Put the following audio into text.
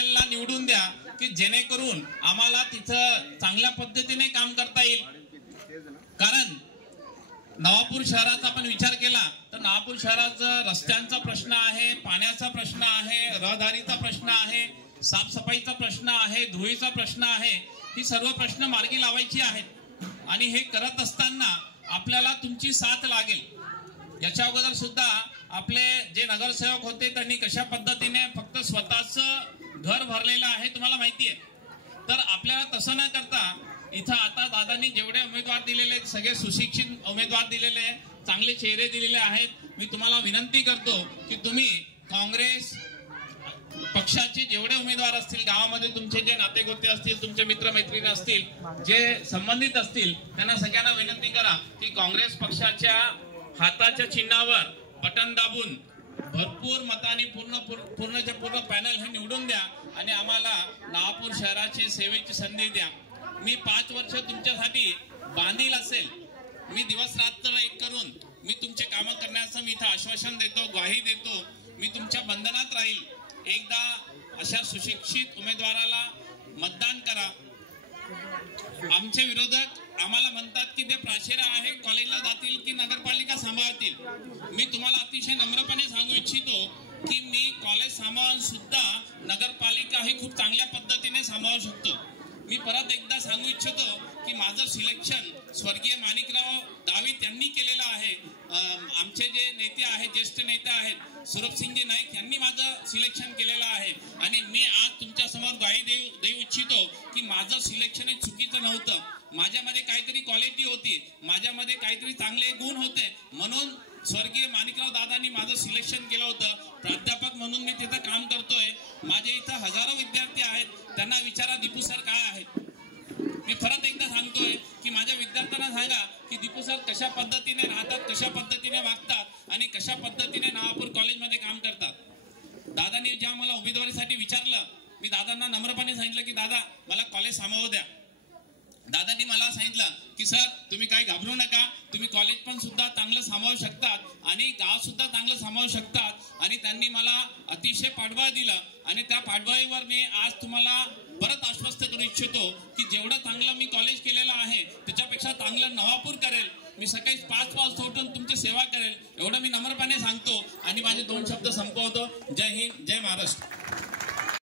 निवडून द्या की जेणेकरून आम्हाला तिथं चांगल्या पद्धतीने काम करता येईल। कारण नवापूर शहराचा आपण विचार केला तर नवापूर शहराचा रस्त्यांचा प्रश्न आहे, पाण्याचा प्रश्न आहे, रहदारीचा प्रश्न आहे, साफसफाईचा प्रश्न आहे, धुळीचा प्रश्न आहे। ही सर्व प्रश्न मार्गी लावायची आहेत आणि हे करत असताना आपल्याला तुमची साथ लागेल। याच्या अगोदर सुद्धा आपले जे नगरसेवक होते त्यांनी कशा पद्धतीने फक्त स्वतःच घर भरलेलं आहे तुम्हाला माहिती आहे। तर आपल्याला तसं न करता इथं आता दादांनी जेवढे उमेदवार दिलेले सगळे सुशिक्षित उमेदवार दिलेले, चांगले चेहरे दिलेले आहेत। मी तुम्हाला विनंती करतो की तुम्ही काँग्रेस पक्षाचे जेवढे उमेदवार असतील, गावामध्ये तुमचे जे नातेगोते असतील, तुमचे मित्रमैत्रिणी असतील, जे संबंधित असतील, त्यांना सगळ्यांना विनंती करा की काँग्रेस पक्षाच्या हाताच्या चिन्हावर बटन दाबून भरपूर मतांनी पूर्ण पॅनल हे निवडून द्या आणि आम्हाला नवापूर शहराची सेवेची संधी द्या। मी 5 वर्ष तुमच्यासाठी बांधील असेल, मी दिवस रात्र एक करून मी तुमचे कामं करण्याचं मी इथं आश्वासन देतो, ग्वाही देतो। मी तुमच्या बंधनात राहील। एकदा अशा सुशिक्षित उमेदवाराला मतदान करा। आमचे विरोधक आम्हाला म्हणतात की ते प्राचार्य आहे, कॉलेजला जातील की नगरपालिका सांभाळतील। मी तुम्हाला अतिशय नम्रपणे सांगू इच्छितो की मी कॉलेज सांभाळून सुद्धा नगरपालिका ही खूप चांगल्या पद्धतीने सांभाळू शकतो। मी परत एकदा सांगू इच्छितो की माझं सिलेक्शन स्वर्गीय माणिकराव दावीत यांनी केलेलं आहे। आमचे जे नेते आहेत, ज्येष्ठ नेते आहेत, सुरभसिंगजी नाईक यांनी माझं सिलेक्शन केलेलं आहे आणि मी आज तुमच्या समोर ग्वाही देऊ इच्छितो की माझं सिलेक्शन हे चुकीचं नव्हतं। माझ्यामध्ये काहीतरी क्वालिटी होती, माझ्यामध्ये काहीतरी चांगले गुण होते, म्हणून स्वर्गीय माणिकराव दादांनी माझं सिलेक्शन केलं होतं। प्राध्यापक म्हणून मी तिथं काम करतोय। माझे इथं हजारो विद्यार्थी आहेत, त्यांना विचारा दीपू सर काय आहेत। मी परत एकदा सांगतोय की माझ्या विद्यार्थ्यांना सांगा की दीपू सर कशा पद्धतीने राहतात, कशा पद्धतीने वागतात आणि कशा पद्धतीने नवापूर कॉलेजमध्ये काम करतात। दादांनी जेव्हा मला उमेदवारीसाठी विचारलं, मी दादांना नम्रपणे सांगितलं की दादा मला कॉलेज सांभाळू द्या। दादांनी मला सांगितलं की सर तुम्ही काही घाबरू नका, तुम्ही कॉलेज पण सुद्धा चांगलं सांभाळू शकतात आणि गाव सुद्धा चांगलं सांभाळू शकतात। आणि त्यांनी मला अतिशय पाठबळ दिलं आणि त्या पाठबळीवर मी आज तुम्हाला परत आश्वस्त करू इच्छितो की जेवढं चांगलं मी कॉलेज केलेलं आहे त्याच्यापेक्षा चांगलं नवापूर करेल। मी सकाळी 5 वाजता उठून तुमची सेवा करेल, एवढं मी नम्रपणे सांगतो आणि माझे 2 शब्द संपवतो। जय हिंद, जय महाराष्ट्र।